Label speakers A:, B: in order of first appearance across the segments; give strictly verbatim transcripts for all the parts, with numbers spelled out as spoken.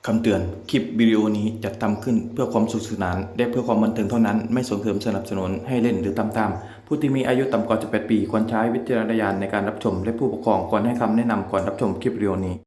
A: คำเตือนคลิปวิดีโอนี้จัดทำขึ้นเพื่อความสนุกสนานและเพื่อความบันเทิงเท่านั้นไม่ส่งเสริมสนับสนุนให้เล่นหรือตามตามผู้ที่มีอายุต่ำกว่าสิบแปดปีควรใช้วิจารณญาณในการรับชมและผู้ปกครองควรให้คำแนะนำก่อนรับชมคลิปวิดีโอนี้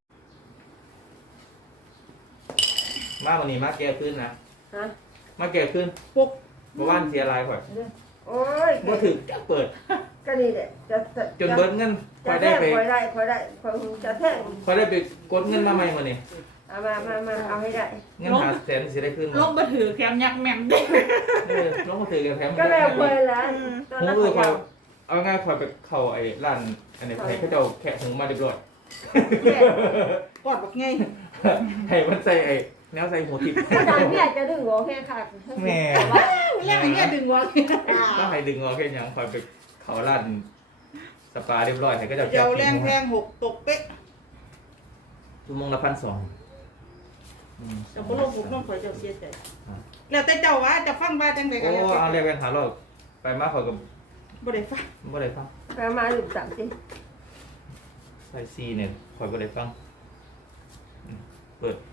B: มากกว่านี้มากแก่ขึ้นนะ
C: ฮะ
B: มากแก่ขึ้น
C: ปุ๊ก
B: เพราะว่าเสียรายข่อย
C: โอ้ย
B: เมื่อถึงจะเปิด
C: ก็นี่แหละจะจะ
B: จนเบิร์ดเงินค
C: จะ
B: อย
C: แท
B: ได้
C: ง
B: ไป
C: คอยได้คอยได้คอยจะแท่ง
B: คอยได้ไปกดเงินมาใหม่มาเนี่ย
C: เอามามามาเอาให้ได้
B: เงินหาแสนสิได้ขึ้น
D: ลงมาถือแคมยักษ์แม่งเด้
B: เออลงมาถือกันแถม
C: ก็แล้วคอยละตอน
B: หู
C: นั้น
B: เออค
C: เขา
B: อยเอาง่ายคอยไปเข่าไอ้ร้านอันนี้ให้เขาเจ้าแขกหูมาเรียบร้อย
D: กอดบอกไง
B: ให้มันใส่ไอ้แนวใส่หูทิพย์
C: ถ้าดันเนี่ยจะดึงหัวแค่ขาด
B: แม่
D: เรียกอย่างเงี้ยดึงวะ
B: ก็ให้ดึงออกแค่ยังคอยไปเข่าร้านสปาเรียบร้อยให้เขาเจ้าแขก
D: เจ้า
B: หู
D: แรงแพงหกตกเป๊ะ
B: ชั่วโมงละพันสอง
D: เจ้าพ่อลงผมต้องคอยเจ้าเสียใจแล้วแต่เจ้าว่าจะฟังว่าจังไดก็
B: โอ้
D: แล้ว
B: เอาเรียกกันหาเราไปมาคอยกับ
D: บ่ได้ฟัง
B: บ่ได้ฟัง
C: ประมาณหนึ่งสามสิ
B: ใส่ซีเนี่ยคอยบ่ได้ฟังอืมเปิด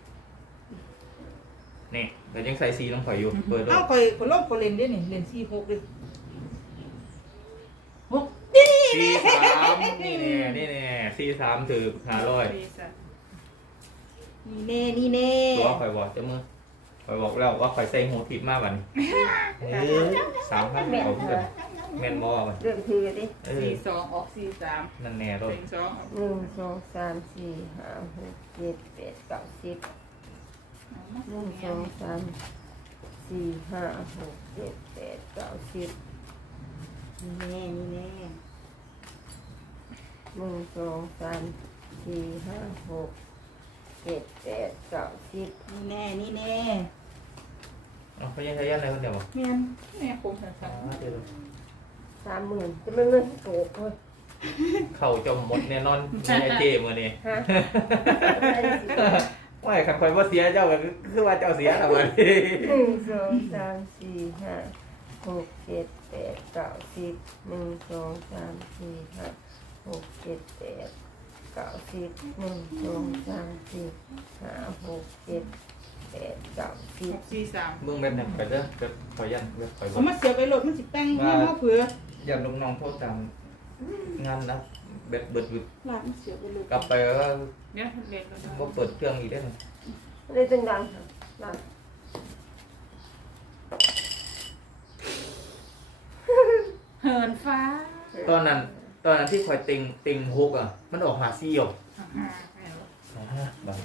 B: นี่แต่ยังใส่ซีต้องคอยอยู่เปิดด้ว
D: เอา
B: ย
D: คอยคนลงคนเล่นได้นี่เล่นสี่หกเลยหก
B: ซีสามนี่แน่นี่แน่ซีสามถือหาร้อย
D: นี่แน่นี่แน่
B: ตัวคอยบอกเจ้ามือคอยบอกแล้วว่าคอยใส่หัวทิพย์มากกว่านี้เออสามพันเอาเพื่อนแมนบอล
C: เรื่องทีกันดิ
B: เออ
D: สี่สองออกสี่สาม
B: นั่นแน่รถ
D: เต็งสองออก
C: หนึ่งสองสามสี่ห้าหกเจ็ดแปดเก้าสิบหนึ่งสองสามสี่ห้าหกเจ็ดแปดเก้าสิบ
D: นี่แน่นี่แน่
C: หนึ่งสองสามสี่ห้าหกเจ็ดแปดเก้าสิบ
D: นี่แน่นี่แน่
B: เอาเขายังใช้ยันอะไรคนเดียวบ่
D: แม่นแม่คงสัน
B: อ๋อเดี๋ยว
C: สามหมื่นจะไม่เงินโกกเลย
B: เข่าจมหมดแน่นอนมีไอเจมือนี่
C: ฮะ
B: ไม่คันคอยว่าเสียเจ้าก็คือว่าเจ้าเสียแล้วมัน
C: หนึ่งสองสามสี่ห้าหกเจ็ดแปดเก้าสิบหนึ่งสองสามสี่ห้าหกเจ็ดแปดเก้าสิบหนึ่งสองสามสี่ห้าหกเจ็ดแปดเก้าสิบ
D: หกสี่สาม
B: เบื้องแบบนั้นไปเด้อไปขอยันไปขอ
D: เอามาเสียไปโหลดมันสิแต่งให้มาเผื่อ
B: ยันลูกน้องโทษตามงานนะเบ็ดเบิดบึด
D: หลานมันเสียไปโหลด
B: กลับไปว่า
D: เนี่ยเรียนก็ได้
B: ก็เปิดเครื่องอีกได้ไหม
C: ได้จังดังนะ
D: เหินฟ้า
B: ตอนนั้นตอนนั้นที่คอยติงติงฮุกอ่ะมันออกหาซี่อ่ะ
D: อ่าแม่นบ่
B: อ่าบัง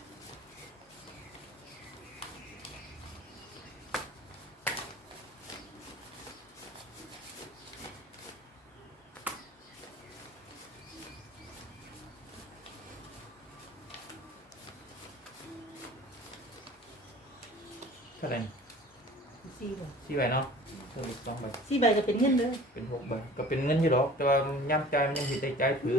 B: เท่าไหร่
D: สี่ใบ
B: สี่ใบเนาะเพิ่มอีกสองใบ
D: สี่ใบก็เป็นเงินเด้อ
B: เป็นหกใบก็เป็นเงินอยู่หรอกแต่ว่าย่ำใจมันยังผิดใจใจถือ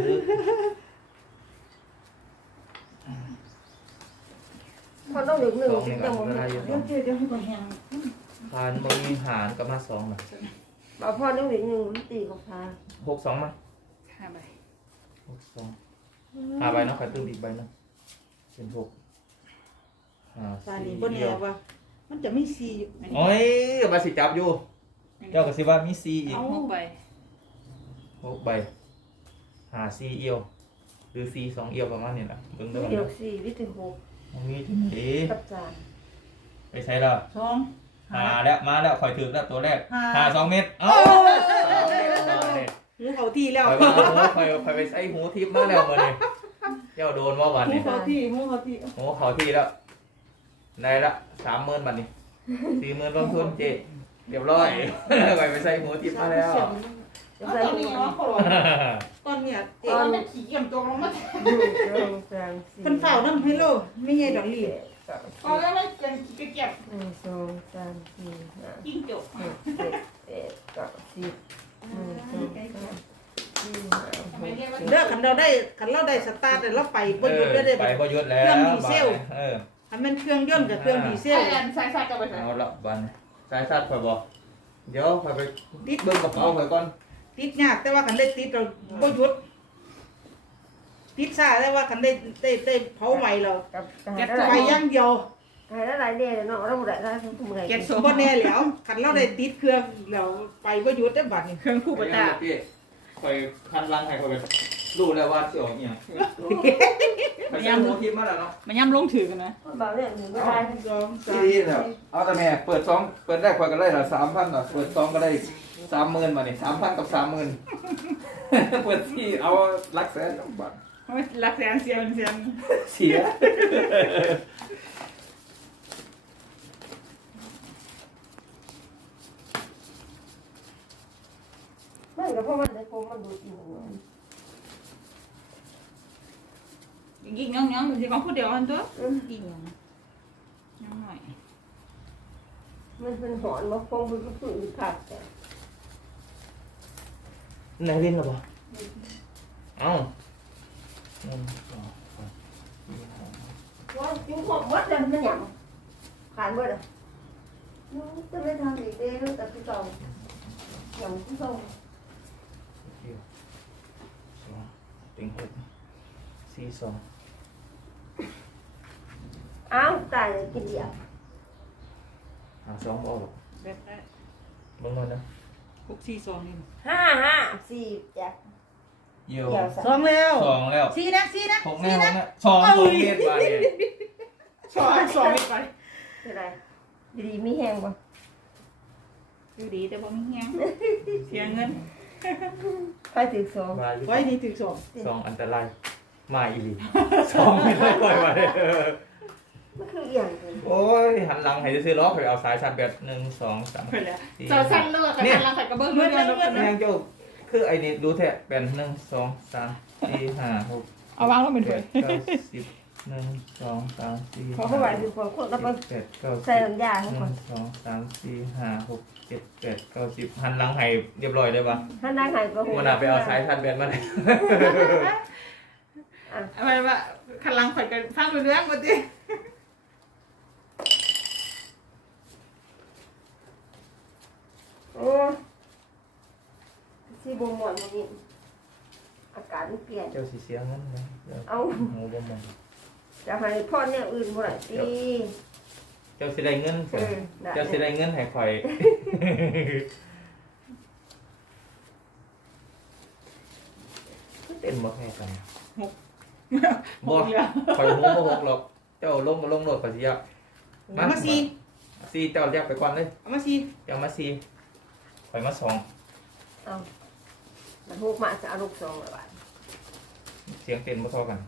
C: พอต้องหนึ่งหนึ่ง
B: สอง
C: สิ
B: นี่
C: บ
B: ก็
C: จังหวะ
B: เวลาอยู่
D: เดี๋ยวเจอเดี๋ยวให้ก่อนแฮง
B: ผ่านบริหารกับมาสองน่ะ
C: บอกพ่อต้องหนึ่งหนึ่งตีกับพา
B: หกสองมา
D: ห้าใบ
B: หกสองห้าใบเนาะขายตื้มอีกใบหนึงเป็นหกห้า
D: ตา
B: สี่
D: นี้บ่แน่
B: เดียว
D: ว่า มันจะไม่สี่อยู่อันนี้
B: โอ้ยมาสิจับอยู่เจ้าก็สิว่ามีสี่อีก
D: เอาหกใบ
B: หกใบหาสี่เอียวหรือสี่สองเอียวประมาณนี้แหละเบิ่งเด้อ
C: เดี๋ยวสี่วิธีหก
B: มันมีที่ไหน
C: กับจาน
B: ไปใช้แล้ว
D: สอง
B: หาแล้วมาแล้วคอยถือแล้วตัวแรก
D: หา
B: หาสองเม็ดเอ้าสองเม็ดมาเนี่ย
D: หูเขาที่แล้ว
B: คอยว่าคอยคอยไปใส่หูทิพย์มาแล้วมาเนี่ยเจ้าโดนว่าวัน
D: หู
B: นี้
D: เขาที่หูเขาที่
B: โอ้เขาที่แล้วได้ละสามหมื่นบาทนี่สี่หมื่นลงทุนเจ๊เรียบร้อยคอยไปใส่หูทิพย์มาแล้ว
C: จะ
D: เอา
C: ใส่
D: ตอน
C: ห
D: นี้
C: นึ่ง
D: เนาะเขาหรอตอนเนี้ยเจ๊มันขี้เกียจตัวลงมา
C: สองสามสี่
D: เพิ่นเฝ้านำให้โลไม่ใช่ดอกลี
C: เก้า
D: เอาแล้วไม่เกินขี้เกียจ
C: หนึ่งสองสามสี่ห้า
D: จิ้งจก
C: หกเจ็ดแปดเก้าสิบหนึ่งสองสามสี่ห้าหกเจ็ด
D: เด้อคันเราได้คันเราได้สตาร์ทแล้วเราไปบ่หยุดได้
B: ไปพอยุดแล้ว
D: เครื่องดีเซล
B: เออ
D: คันมันเครื่องยนต์กับเครื่องดีเซล
E: ใช่ใช่ใช่จะไปใส่
B: เอาละบันสายสัตว์คอยบอกเดี๋ยวคอยไปติดเบิ้งกระเป๋าคอยก่อน
D: ติดยากแต่ว่าคันได้ติดเราบ่หยุดติดซ่าได้ว่าคันได้ได้ได้เผาใหม่แล้ว
C: กับกับ
D: เก็บ
C: ได้หลาย
D: ไว้อย่างเดียว
C: ให้ได้หลายเดือนเนาะเราบ่ได้ได้ทุกเมื่อย
D: เก็บสมบ่แน่แล้วคันเราได้ติดเครื่องแล้วไปบ่หยุดได้บัดนี้
E: เครื่องคู่ประตา
B: พี่คอยคันลังให้คอยรู้แล้วว่าเสี่ยวเนี่ยพยายามโมทิมมาแล้วเนาะ
E: มันย่ำลงถือกันนะ
C: บางเนี่ยหนึ่งก็ได้
D: สองสาม
B: ดีแล้วเอาแต่แม่เปิดสองเปิดได้คอยก็ได้ละสามพันอ่ะเปิดสองก็ได้สามหมื่นมาเนี่ยสามพันกับสามหมื่นเปิดที่เอาลักแสนบาท
E: รักแสนเสียเป็นเสียน
B: เสีย
C: ไม่ก็เพราะมันได้โกงมันดูดอยู่
E: ยิงย่องย่องสิของพูดเดียวกันตัวยิงย่องย่องหน่อย
C: มันเป็นหอนบ่คงเป็นผู้อื่นขาดแต่
B: ไหนเล่นหรอปะเอ้าหนึ่งสองสามสี่ห้า
C: ว่าจุ่มหอมวัดเลยมันหยังขาดเบิดอ่ะนู้จะไม่ทำอีกเด้อแต่พี่ตองหยังพี่ตอง
B: เดียวสองติงหกสี่สอง
C: อ้าวตายเลยกินเดียว
B: หาสองบอลหรอก
E: แบบได้
B: เบิ่งหน่อยนะ
E: หกสี่สองนี่
C: ห้าห้าสี่จ้ะ
B: เยี่ยว
C: เดี่ยว
D: สองแล้ว
B: สองแล้ว
D: สี่นะสี่นะ
B: หกแน่หกแน่สองสองเมตรไปเนี่ย
E: สองสองไป
C: เป็นไรดีๆมีแห้งบ่
E: ดูดีแต่บ่มีแฮงเสียเงิน
C: ไปถึงสอง
B: มาอยู่
D: ไว้นี่ถึงสอง
B: สองอันตรายมาอีหลีสองไม่ได้ปล่อยมาเลย
C: มันคืออย่างเดียว
B: โอ้ยหันหลังให้ซื้อล้อไปเอาสายชาร์จแบตหนึ่งสองสาม
E: เพิ่นแล้วเจ้าสั้นเลิกกันลังใส่กระเบื้องเงินเงินเงิน
B: แม่งเจ้าคือไอ้นี่รู้แท้เป็นหนึ่งสองสามสี่ห้าหก
E: เอาวางลงเป็น
B: เจ็
E: ถ้วย
B: ดเก้าสิบหนึ่งสองสามสี่
C: ขอเข้าไปคือคนคนก็ไป
B: เจ็ดเก้าสิบ
C: ใส่น้ำยา
B: ห
C: ให้
B: นึ่
C: ก่อน
B: งสองสามสี่ห้าหกเจ็ดแปดเก้าสิบหันหลังให้เรียบร้อยได้ปะ
C: ถ้านั่งหายก็
B: วันหน้าไปเอาสายชาร์จแบตมาเลย
E: อะไรว่าคันลังข่อยกันฟังเรื่องบ่ติ
C: โอ้ที่บ่มวนมันนี่อากาศมันเปลี่ยน
B: เจ้าสีเสียเงินนะเดี๋ยว
C: เอา
B: หูบ่มอง
C: จะให้พ่อเนี่ยอื่นบ่ได้ตี
B: เจ้าสิได้เงิน
C: เออน่ะ
B: เจ้าสิได้เงินให้ข่อย เต้นบ่แพ้กันบ่ข่อยหูบ่หกหรอก เจ้าลงก็ลงโลดก็สิยะ
D: เอามาสี่
B: ซีเจ้าแยกไปก่อนเลย
D: เอามาสี่
B: เจ้ามาซีข่อยมาสอง
C: เอามันฮูกมาจะเอาลูกสองละบาท
B: เสียงเต้นบ่เท่ากัน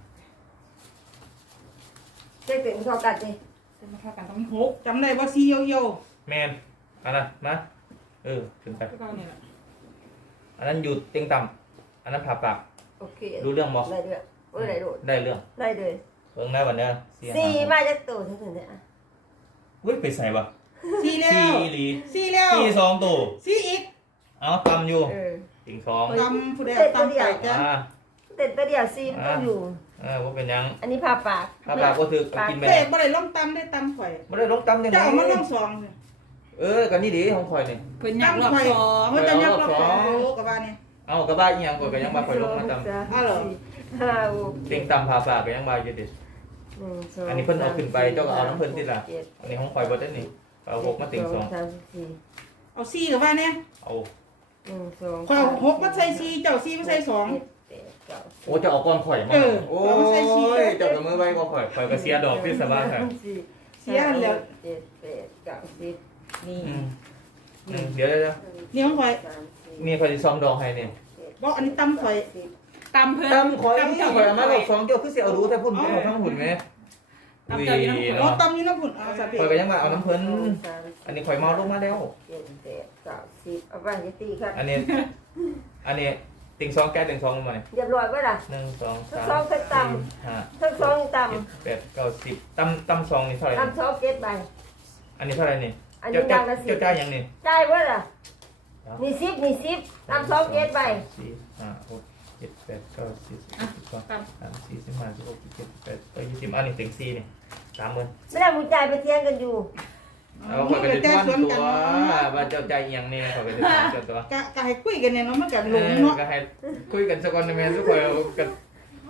C: เจ๊เป็นเท่ากันสิ
E: จะมาเข้ากันต้องมีหก
D: จำได้ว่าสี่เหี่ยว
B: แม่นอันนั้นมาเออขึ้นไป
E: ก็นี่แหละ
B: อันนั้นอยู่เต็งต่ำอันนั้นผ่าปาก
C: โอเค
B: รู้เรื่องบ่
C: ได้เรื่องโอ้ยได้โดด
B: ได้เรื่อง
C: ได้เลย
B: เบิ่งได้บัดเนี้ยเสีย
C: สี่
B: หา
C: มาจากตัวเท่านั้นเนี่ย
B: เว้ยไปใส่บ่
D: ๆสี่แล้
B: ซี
D: ว
B: อีหลี
D: สี่แล้ว
B: ซีสองตัว
D: สี่อีก
B: เอาตำอยู่
C: เออ
B: ติงสอง
D: ตำผู้ใดตำไปจ้ะ
B: อ่า
C: เต็ดตัวเดียวสี่มันต้องอยู่
B: เออว่าเป็นหยัง
C: อันนี้พาปาก
B: ผ่าปากก็ถือเอากินแม่
D: เต้บ่ได้ลงตำได้ตำข่อย
B: บ่ได้ลงตำยังไง
D: เจ้าเอามาลงสองเลย
B: เออก็นี่ดีของข่อยนี่
E: เพิ่นอยากรอบ
D: ตำข่อย
E: สอง
D: มันจะยับรอบสองโอ้กับว่านี่
B: เอากระบ้าอีหยังก็ก็ยังมาข่อยลงมาตำ
C: อ้าวเหรอห้าหก
B: ติงตำผ่าปากก็ยังมาอยู่ดิ
C: หนึ่งสอง
B: อันนี้เพิ่นเอาขึ้นไปเจ้าก็เอาน้ำเพิ่นติล่ะ
C: เจ็ด
B: อันนี้ของข่อยบ่ได้นี่เอาหกมาติงสอง
C: สามสี่
D: เอาสี่กับว่าเนี่ย
B: เอา
C: หนึ่งสอง
D: ข่อยเอาหกมาใส่สี่เจ้าสี่มาใส่สอง
C: เจ็ดแปดเก้า
B: โอ้จะเอาก้อนข่อยมา
D: เออ
B: โอ้
D: เอามาใส่ชีส
B: ยเจ้ากับมือไว้ก็ข่อยข่อยก็เสียดอกที่สบายค่ะ
C: สี่
D: เสียแล้ว
C: เจ็ดแปดเก้าสิบ
E: นี่
B: อืมอืมเดี๋ยวเดี๋ยวเดี๋ยว
D: นี่ของข่อย
C: สามสี่
B: มีข่อยสิซ้อมดอกให้นี่
D: บอกอันนี้ตำข่อย
C: สิบ
E: ตำเพิ่น
B: ตำข่อยนี่ข่อยเอามาดอกสองเจ้าคือสิเอารู้แต่พุ่นเอาทั้งหุ่นแม่อุ้ย
D: อ๋อ
B: เนาะ
D: ตำนี่น้ำผุนเอาสัตว์
B: ข่อยก็ยังมาเอาน้ำเพิ่น
C: สองสามสี่
B: อันนี้ข่อยเมาลงมาแล้ว
C: เจ็ดแปดเก้าสิบเอาไปจะตีครับ
B: อันนี้ อันนี้ติงสองแก้ติงสองลงมาเนี่ย
C: เรียบร้อยไว้ล่ะ
B: หนึ่งสองสาม
C: สองเป็นตำ
B: สี่ห้า
C: ทั้งสองต
B: เจ็ดแปดเก้าสิบตำตำสองนี่เท่าไหร่
C: ำตำสองเจ็ดใบ
B: อันนี้เท่าไหร่นี่
C: อันนี้
B: เจ้า
C: ดั
B: เจ้าง
C: ละสิ
B: เจ้า
C: บ
B: จ่ายยังนี่
C: ได้ไว้ล่ะมีสิบมีสิบตำสองเจ็ดใบ
B: สี่ห้าหกเจ็ดแปดเก้าสิบสิบเอ็ดสิบสอง
E: ต
B: สามสี่สิบห้าสิบหกสิบเจ็ดสิบแปดสิบเก้ายี่สิบอันนี้ติงสี่นี่สามหมื่น
C: ไม่ได้มูจ่ายไปเที่ยงกันอยู่
B: เอาข่อยก็จะทวนตัวว่าเจ้าใจายอิหยังเนี่ยข่อยก็จะทวนเจ้าตัว
D: กะกะให้คุยกันเนี่ยเนาะมันกะหลงเนาะ
B: ก็ให้คุยกันสักวันหนึงแม่ทุกคนเอากัน
D: เ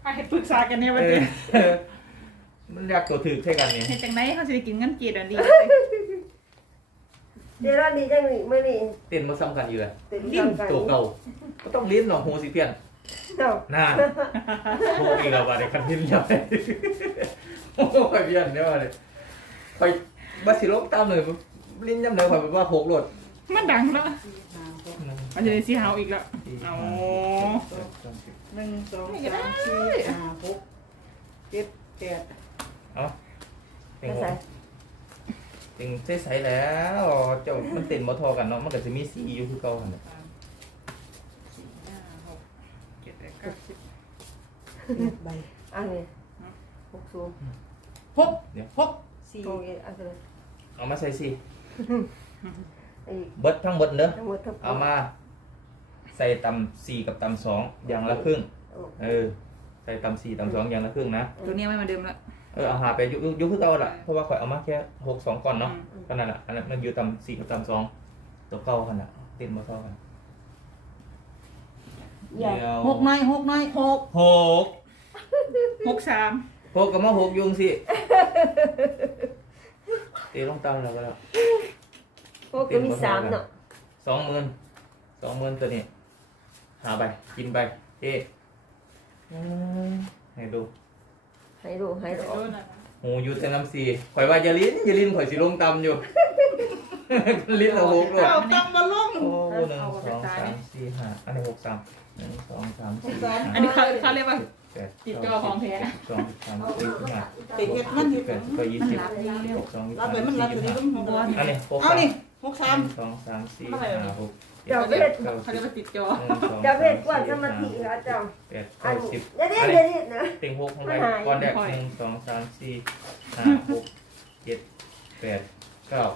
E: ไปปรึกษากันเนี่ยวัน
B: เอ
E: นี้
B: อมันอยากตัวถือใช่กันนี่
E: เฮ็ดจังไดเขาสิได้กินเงินกีดอันดี
C: เดี๋ยวเราดีจังนี่มื้อนี้
B: เต้นมาซ้ำกันอยู่เลย
C: ตื่น
B: ลิ้น
C: กัน
B: ตัวเก่าก็ต้องลิ้นหนอหูสิเพี้ยน
C: เนาะ
B: น่าโอ้อีกแล้วว่าได้คันลิ้นใหญ่โอ้ยเพี้ยนเนี่ยว่าเลยคอยบาสิโลกตามเลยลิ้นย่ำไหนคอยแบบว่าหกโหลด
E: มันดังแล้วมันจะได้สีหาวอีกแล้วเอา
D: หนึ่งสองสามสี่ห้าหกเจ็ดแปด
B: เอาเต็ง
C: ไม่
B: ห
C: ใส่
B: กเต็งใสๆแล้วเจ้ามันเต้นบ่ทอกันเนาะมันก็จะมีสีอยู่คือเก่าหั่นน่ะ
E: สามสี่ห้าหกเจ็ดแปดเก้าสิบ
D: ใบ
C: อันนี้หกสูง
D: หกหกสี่
C: โอเคอันนี้
B: เอามาใส่สิ
C: อีก
B: เบิดทั้งเบิดเด้อ
C: ทั้งหมดทั้งปวง
B: เอามาใส่ตำสี่กับตำสองอย่างละครึ่ง
C: โอ้
B: เออใส่ตำสี่ตำสองอย่างละครึ่งนะ
E: ตัวนี้ไม่มาเดิมละ
B: เออเอาหาไปยุยุยุคือเก่าละเพราะว่าข่อยเอามาแค่หกสองก่อนเนาะก็นั่นแหละอันนั้นมันอยู่ตำสี่กับตำสองตัวเก่าขนาดเต้นมาเท่ากัน
C: อย่า
B: เดี๋ยว
D: หกน้อยหกน้อยหก
B: หก
E: หกสาม
B: หกกับมาหกยุงสิเตะลงตำแล้วก็แล้ว
C: พวกก็มีสามเนาะ
B: สองหมื่นสองหมื่นตัวนี้หาไปกินไปเอ๊ะอืมให้ดู
C: ให้ดูให้ดู
E: โดนอ่ะ
B: หูอยูแต่น้ำสีข่อยว่าอย่าลิ้นอย่าลิ้นข่อยสิลงตำอยู่ ลิ้นละหกเลย
D: เอาตังมาลง
B: โอ้หนึ่งสองสามสี่ห้าอันนี้หกสามหนึ่งสองสามสี่ห้า
E: อันนี้เขาเขาเรียกว่า
B: แปด
E: ติดจอของแท้
B: สิบสองสิบสามสิบสี่สิบห้า
D: ติดเฮ็ดมันอยู่
B: แปดก็ยี่สิบ
E: รับเร็ว
B: หกสองยี่สิบ
D: รับ
B: สาม
D: ไปมันรับ
B: สี่
D: ตัว
B: สิบ
D: นี้
B: ห้า
D: ก็มัน
B: อันนี้หก
D: เอา
B: สาม
D: นี่หก
B: ห
D: สาม
B: นึ่งสองสามสี่ห้าหก
C: เดี๋ยว
B: เจ็ด
C: เฮ็ด
B: แปดเก้า
E: เขา
B: สิ
E: เรีย
B: บ
E: กว่าติดจอ
B: หนึ่งสอง
C: จะ
B: สาม
C: เฮ็ดกว่า
B: สี่
C: สมา
B: ห้า
C: ธิค่ะเจ้า
B: แปด
C: อั
B: เก้าน สิบ
C: อย่าเด็ด
B: อัน
C: อย่า
B: นี้
C: เด็ดนะ
B: เต็งหกของใคร
C: มันหาย
B: ก้อนแรกหนึ่งสองสามสี่ห้าหกเจ็ดแปดเก้า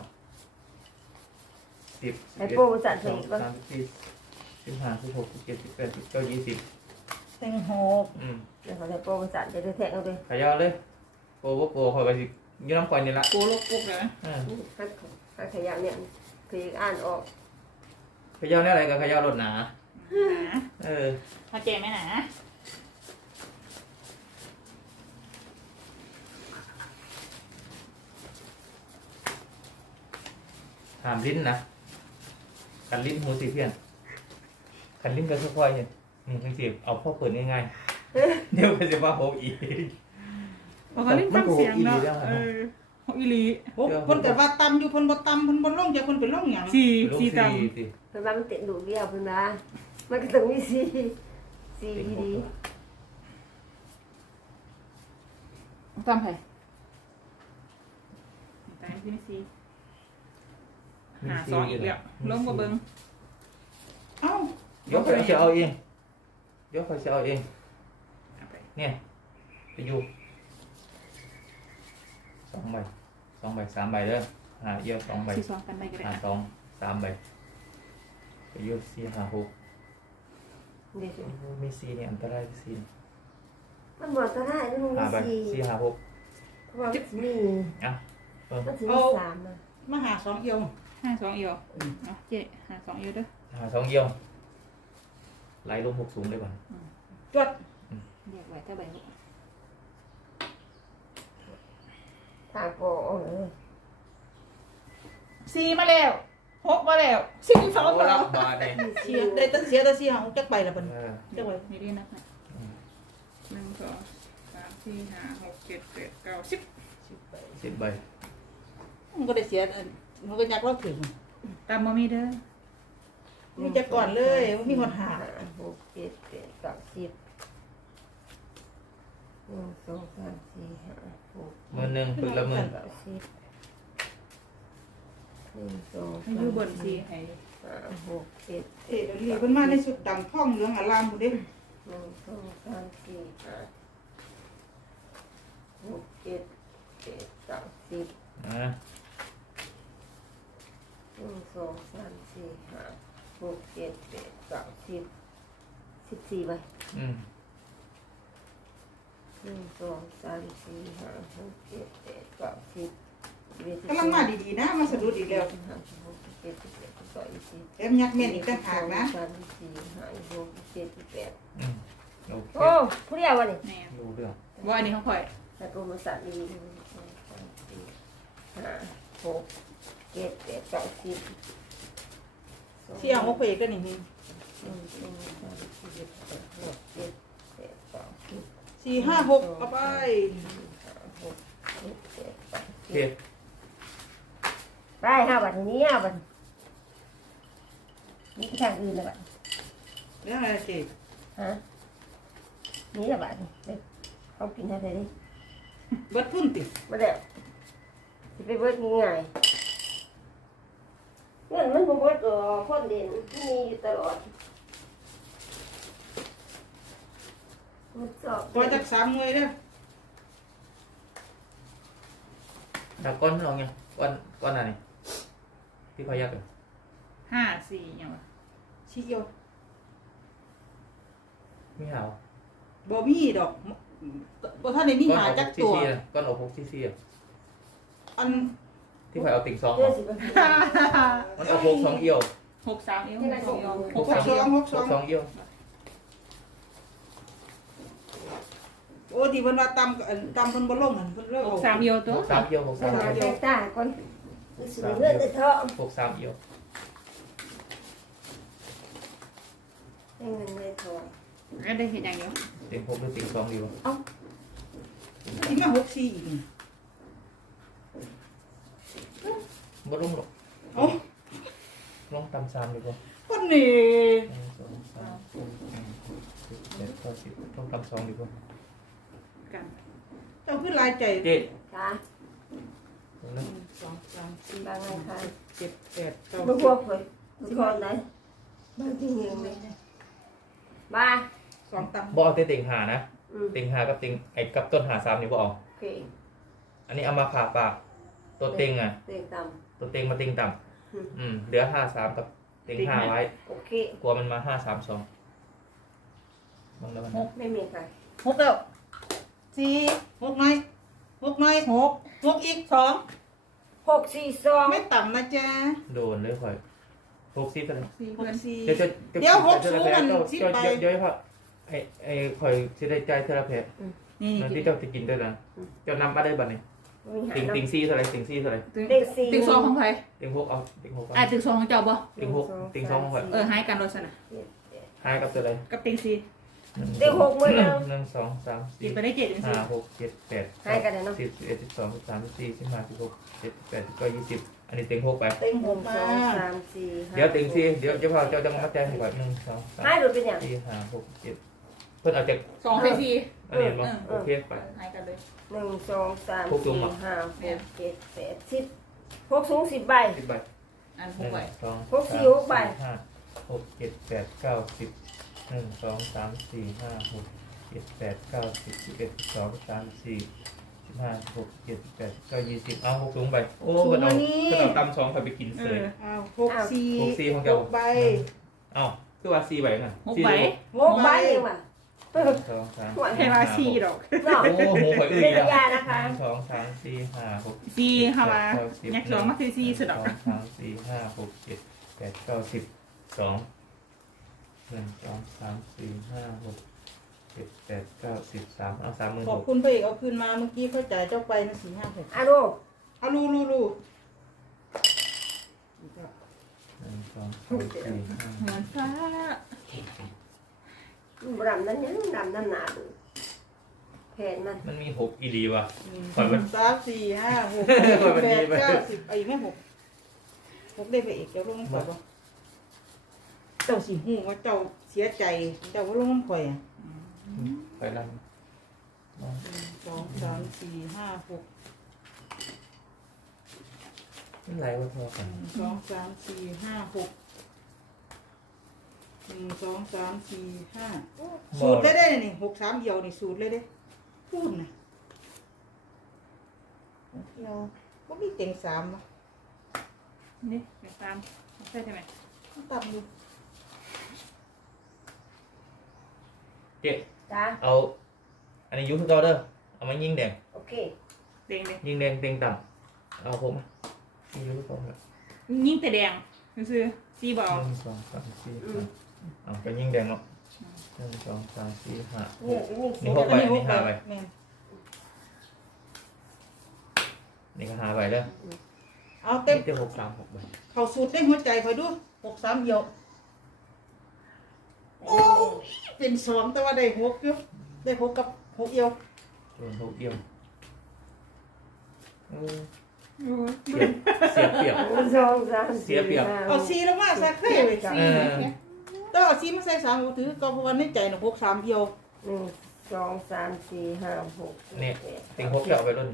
B: สิบ
C: ให้โปรจัด
B: ส
C: ให้
B: อง
C: ก่อน
B: สามสิบสี่สิบห้าสิบหกสิบเจ็ดสิบแปดสิบเก้ายี่สิบ
D: เต็งหก
B: อืม
C: เดี๋ยวเขาให้โปรจัดจะได้แทงเอาด้วย
B: ขยาวเลยโปรโปรโปรคอยไปสิอยืนน้ำคอยนี่ละ
E: โกโลกปุ๊บเลยนะ
B: อ่า
C: ให้ให้ขยันเนี่ยคืออ่านออก
B: ขยาวเนี่ยอะไรกับขยาวรถหนา
E: หนา
B: เออ
E: พอเจไหมหนา
B: หามลิ้นนะกันลิ้นหูสิเพี้ยนกันลิ้นก็ค่อยๆเห็นอืมจังสิเอาพ่อเปิดง่ายๆเดี๋ยวก็จะว่าโหอีก
E: เพราะเขาเล่นฟังเสียงเนาะ
B: มันโกหกอีหลีแล้วอะ
E: เออหกอีหลี
D: หกคนแต่ว่าตำอยู่คนบ่ตำคนบ่ลงจะคนเป็นลงหยัง
E: สี่
B: ลูก
E: สี่ตัง
B: สี่สิ
C: เพิ่นว่ามันเต็มดูเดียวเพิ่นว่ามันก็ต้องมีสี่สี่ดี
E: ตามใครตามที่สี่หาสองอีกแล้วลงมาเบิ้ง
D: เอ้าย
B: กไปจะเอาเองยกไปจะเอาเอง
E: เอาไป
B: เนี่ยไปอยู่สองใบสองใบสามใบเด้อหาเยี่ยวสองใบ
E: สี่สองกันไปก็ได้
B: หาสองสามใบไปอยู่สี่หาหก
C: ดีสิ
B: มีสี่เนี่ยอันตรายสี่
C: มันบ่ตะได้มัน
B: หาใบ
C: มีสี่
B: สี่หาหก
C: เพราะว่ามันสิมี
B: อ่ะเพิ่ม
C: มันสิมีสามนะ
D: มาหาสองเอียว
E: ห้าสองเอียวเนาะเจ๊ห้าสองเอียวเด้อ
B: หาสองเยี่ยวไล่ลงหกสูงเลยก่อน
D: จวด
E: แยกไว้ถ้าใบหก
C: ทางโปรเอาเลย
E: สี่มาแล้วหกมาแล้วสี่สอง
B: โอ้
E: มา
B: ละ
E: แล้ว
B: บาทเลย
D: เสียได้ตั้งเสียแต่เสียหกจักใบละเพิ่น
B: เออ
E: เดี๋ยวนี่ดีนักนะหนึ่งสองสามสี่ห้าหกเจ็ดแปดเก้าสิบ
B: สิบใบ
D: มันก็ได้เสียอันมันก็ยักเราถึง
E: ตามมามีเด้อ
D: มีจักก่อนเลยบ่มีคนหา
C: หกเจ็ดแปดเก้าสิบหนึ่งสองสามสี่ห้าหก
B: มือหนึ่งฝึกละหมื่น
C: เก้าสิบหนึ่งสอง
E: ให้
C: สา
E: อยู่
C: ม
E: บนสี่
C: สี่
E: ให้
C: ห้าหกเจ็ด
D: เอ๊ะเดี๋ยวนี้เพิ่นมาในสุดดำท่องเหลืองอลามหมดเด้
C: หนึ่งสองสามสี่ห้าหกเจ็ดแปดเก้าสิบ
B: อ่ะ
C: หนึ่งสองสามสี่ห้าหกเจ็ดแปดเก้าสิบสิบสี่ใบ
B: อืม
C: หนึ่งสองสามสี่ห้าหกเจ็ดแปดเก้าสิบสิบเอ็ดสิบ
D: กำลังมาดีๆนะมาสะดุดอีกแล้ว
C: สิบห้าสิบหกสิบเจ็ดสิบแปดสิบเก้ายี่สิบ
D: แถมยักแม่นอีกต่างหากนะ
C: สามสิบสี่ห้าหกสิบเจ็ดสิบแปด
B: อืม
A: โอเค
C: โอ้ผู้เดียววะนี่
E: แม่
A: รู้เรื่อง
E: ว่าอันนี้ของข่อย
C: แต่โปรโมชั่นดีหนึ่งสองสามสี่ห้าหกเจ็ดแปดเก้าสิบ
D: เสี่ยงหกไปอีกก็นี่นี่
C: หนึ่งสองสามสี่ห้าหกเจ็ดแปดเก้าสิบ
D: สี่ห้าหกเอาไป
C: ห้าหกเจ็ดแปด
A: โอ
C: สิ
A: เค
C: บไปห้าบาทนี้ห้าบาทนี่ทางอื่นละบาท
D: เรื่องอะไรเจ๊
C: ฮะนี่ละบาทเด็กเขากินให้ได้ดิ
D: เบิดพุ่นติ
C: มาเดี๋ยวจะไปเบิดง่ายเงินมันบ่เบิดหรอกคนเด่นที่มีอยู่ตลอดมันสอบ
D: ปล่อยจากสามหน่วยเด้อ
A: ดักก้อนลองยังก้อนก้อนอะไรที่เขายักษ์
E: ห้าสี่อย่างวะ
D: ชี้เอียว
A: ไม่หาว
D: บ่มีดอกบ่ท่านได้มี
A: ก้อน
D: หา
A: ออก
D: จัก
A: ซี
D: ตัว
A: ซีนะก้อนออกหกซีซีอ่ะ
D: อัน
A: ที่เขาเอาติ่งสอง
C: เดือนสิบห้า
A: มันเอาหกสองเอี่ยว
E: หกสามเอวหกสองเอว
A: ห
E: ห
A: ก
E: ก
A: สา
E: สาม ม
D: หกสองหกสอง
A: หกสองเอี่ยว
D: โอ้ที่เพิ่นว่าตำอันตำเพิ่นบ่ลงหั่นเพิ่นเลิก
E: ห
D: เอา
E: กสามเอวตัว
A: หกสามเอี่ยวหกสาม
C: หา
A: เอี่ยว
C: แตกต่างคนสวยเงินได้ทอง
A: หกสามเอี่ยว
C: ได้เงินได้ทอง
E: ก็ได้เห็นอย่างเดียว
A: ติ่งหกหรือติ่งสองดีวะ
D: ที่มาหกสี่อีกนี่
A: บ่ลงหรอก
D: เอ้า
A: ลงตำสามดีกว่า
D: คนนี้
A: หนึ่งสองสามสี่ห้าหกเจ็ดแปดเก้าสิบลงตำสองดีกว่า
E: กัน
D: เจ้าคือหลายใจ
A: เจ๊
C: ค่ะ
A: ลง
D: ห
A: นะ
D: นึ่งสองสามสี่
C: บางงานค่ะ
D: เจ็ดแปดเก้า
C: บุ
D: สิ
C: ก
D: บ
C: เลยทุกคนเลยบางทีเงินเลยมา
D: สองตำ
A: บ่เอาแต่ติ่งหานะ
C: อืม
A: ติ่งหากับติ่งไอ้กับต้นหาสามนี่บ่เอา
C: โอเค
A: อันนี้เอามาผ่าปากตัวติ่งอ่ะ
C: เตียงต่
A: ตัวติ่งมาติ่งต่
C: อืม
A: ำอืมเหลือห้าสามกับติ่งห้าไว้
C: ำโอเค
A: กลัวมันมาห้าสามสองบังแล้วมัน
C: ไม่มีค่ะ
D: หกแล้วสี่หกหน่อยหกหน่อยหกหกอีกสอง
C: หกสี่สอง
D: ไม่ต่ำนะจ๊ะ
A: โดนเลยค่อยหกสิบกันเลย
E: สี่
D: ห
E: เพื่
D: ก
E: อน
D: สี่
A: เดี๋ยวจะ
D: เดี๋ยวหก
A: จะ
D: สูง
A: จะ
D: กัน
A: เดี๋ยว
D: สิ
A: เดี๋ยว
D: ไป
A: เดี๋ยวเดี๋ยวพ่อไอ้ไอ้คอยสิได้ใจเทอราเพส
E: นี่
A: นั่น
E: กิ
A: ที่
E: น
A: เจ้าจะกินด้วยนะเจ้านำมาได้บัดนี้
C: มีหา
A: ติ่งติ่งซี่เท่าไหรติ่งซี่เท่าไหร
C: เด็กสี่
E: ตึงซองของใคร
A: ติ่งหกเอาติ่งหกเอา
E: อ่ะตึงซองของเจ้าบ่
A: ติ่งหกติ่งสองของข่อย
E: เออให้กันโดยสนะ
A: หายกับตัวอะไร
E: กับติงสี่
C: เด็กหกมือแล้ว
A: หนึ่งสองสาม
E: กิ
A: สี่
E: นไปได้เจ็ดถึง
A: ห้า
E: สี่
A: หกเจ็ดแปด
C: ให้กันเลยเนาะ
A: สิบสิบเอ็ดสิบสองสิบสามสิบสี่สิบห้าสิบหกเจ็ดแปดสิบเก้ายี่สิบอันนี้ติ่งหกไป
D: เต็ง
C: ห
D: ห
C: นึ่
D: ก
C: ง
D: มา
C: สองสามสี่ห้า
A: เดี๋ยวติ่งซี่เดี๋ยวเจ้าพ่อเจ้าจะมาใจให้ก่อนหนึ่งสองสาม
C: ให้หรือเป็นอย่าง
A: สี่ห้าหกเจ็ดเพิ่นเอาจาก
E: สองให้สี่
A: อันนี้มั้งโอเคไป
E: ให้กันเลย
C: หนึ่งสองสาม
A: หกสูง
C: สี่
A: เหรอ
C: ห้าหกเจ็ดแปดสิบหกสูงสิบใบ
A: สิบใบ
E: อัน
A: ห
E: ห
A: นึ่
E: ก
A: ง
E: ใบ
A: สอง
C: หกสี่
A: สาม
C: หกใบ
A: ห้าหกเจ็ดแปดเก้าสิบหนึ่งสองสามสี่ห้าหกเจ็ดแปดเก้าสิบสิบเอ็ดสิบสองสิบสามสิบสี่สิบห้าสิบหกเจ็ดสิบแปดสิบเก้ายี่สิบเอาหกสูงไปโอ้เพิ่นเอาเพิ่นเอาตำสองเขาไปกิน
E: เอ
A: เสย
E: อ
D: อ้าวหกสี่
A: หกสี่ของ
D: ห
A: เจ้า
D: กใบ
A: เอาคือว่าสี่ใบน่ะ
E: หก
A: สี่
E: ใบ
A: เลย
C: หกใบเองว่ะ
A: หนึ่งสองสาม
C: หวย
E: แค่ว่าสี่ดอก
C: เนาะ
A: โอ้โหข่อยอื่น
C: เป็น
A: อีก
C: ยา
A: แล้ว
C: นะคะ
A: หนึ่งสองสามสี่ห้าหก
E: สี่เข้ามายักษ์สองมาคือสี่สุดดอก
A: หนึ่งสองสามสี่ห้าหกเจ็ดแปดเก้าสิบสองหนึ่งสองสามสี่ห้าหกเจ็ดแปดเก้าสิบสามเอาสามหมื่น
D: ขอ
A: ห
D: บ
A: ก
D: คุณพระเอกเอาคืนมาเมื่อกี้เขาจ่ายเจ้าไปนะสี่ห้าหก
C: อารู
D: เอาลูลูลู
A: หนึ่งสองสามสี่ห้า
E: เหมือนฟ้า
C: ดำนั้นยังดำน้ำหนาดูแผนมัน
A: มันมีหกอีดีว่ะ
D: หนึ่ง
A: ขอ
D: ส
A: ยมัน
D: องสามสี่ห้าหก
A: ขอยมัน
D: แป
A: ดี
D: ด
A: ไป
D: เก้าสิบเอาอีกไหมหกหกได้ไปอีกเจ้าลงน้ำข่อยบ่เจ้าสีหูว่าเจ้าเสียใจเจ้าว่าลงน้ำข่อยอ่ะ
A: ไปรัน
D: หนึ่งสองสามสี่ห้าหก
A: ไม่ไรว่าพอกัน
D: หนึ่งสองสามสี่ห้าหกหนึ่งสองสามสี่ห้าสูตรได้ได้นี่หกสามเดียวนี่สูตรเลยเด้พูดนะเดียวก็มีเต็งสามนะ
E: นี่ไปตามใช่ใช่ไหม
D: ตับดู
A: เจ๊
C: จ้า
A: เอาอันนี้ยูทูบเด้อเอามายิงแดง
C: โอเค
E: เด้งเลย
A: ยิงแดงเต็งต่ำเอาผมยิงยูทูบเด้อ
E: ยิ่งแต่แดงคือสี่บอล
A: หนึ่งสองสามสี่ห้าเอาไปยิงแดงเนาะ
E: ห
A: หนึ่งสองสามสี่ห้า
C: เนี่ยนี่
A: นี่หกใบอันนี้ห้าใบ
D: แม่น
A: นี่ก็ห้าใบเด้อ
D: เอาเต็ม
A: นี่จะหกสามหกใบ
D: เขาสูตรได้หัวใจคอยดูหกสามเอียวโอ้เป็นสองแต่ว่าได้หกอยู่ได้หกกับหกเอียว
A: ส่วนหกเอี่ยวเออ
E: โอ้ย
A: เสียเสียเปรียบ
C: สองสาม
A: เสียเปรียบ
C: ห้
D: เอาซีแล้วมาใส่เคยเลยจ้ะ
A: เออ
D: ต้องเอาซีมาใส่สามก็ถือก็เพราะว่าในใจหนูหกสามเอียว
C: หนึ่งสองสามสี่ห้าหก
A: นี่
C: เจ็ด
A: ติงหกเอี่ยวเอาไปรุ่น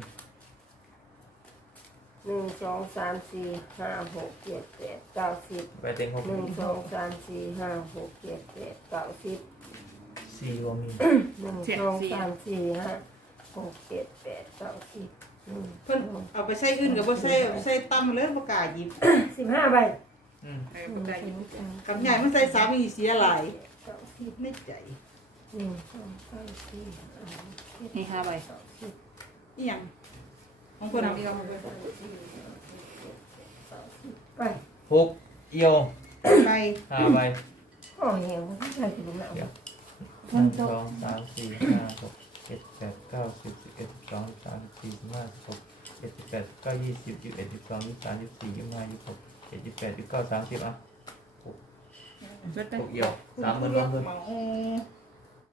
C: หนึ่งสองสามสี่ห้าหกเจ็ดแปดเก้าสิบ
A: ไปติงหก
C: หนึ่งสองสามสี่ห้าหกเจ็ดแปดเก้าสิบ
A: สี่วมี
C: หนึ่งสองสามสี่ห้าหกเจ็ดแปดเก้าสิบหนึ่ง
D: เพิ่นเอาไปใส่อื่นกับว่าใส่เอาไปใส่ตั้มเลยประกล้าศหยิบ
C: สิบห้าใบ
A: อืม
E: เออบ่ได้อยู่
D: กับใหญ่มันใส่สามอีเสียหลาย
C: เก้าสิบ
D: ในใจ
C: หนึ่งสองสามสี่ห้าหกเจ็ด
E: นี่ห้าใบ
C: เก้าสิบ
D: อีหยังของคนเอาเดียว
C: ไป
A: หกเอี่ยว
D: ไป
A: ห้าใบ
C: โอ้ยเหี่ยวไม่ใช่ถึงหนาว
A: เดี๋ยวหนึ่งสองสามสี่ห้าหกเจ็ดแปดเก้าสิบสิบเอ็ดสิบสองสิบสามสิบสี่สิบห้าสิบหกเจ็ดสิบแปดสิบเก้ายี่สิบยี่สิบเอ็ดยี่สิบสองยี่สิบสามยี่สิบสี่ยี่สิบห้ายี่สิบหกเจ็ดยี่สิบแปดยี่สิบเก้าสามสิบอ่ะ
E: เบิดไป
A: หกเอี่ยวสามหมื่นสองหมื่น
D: โอ้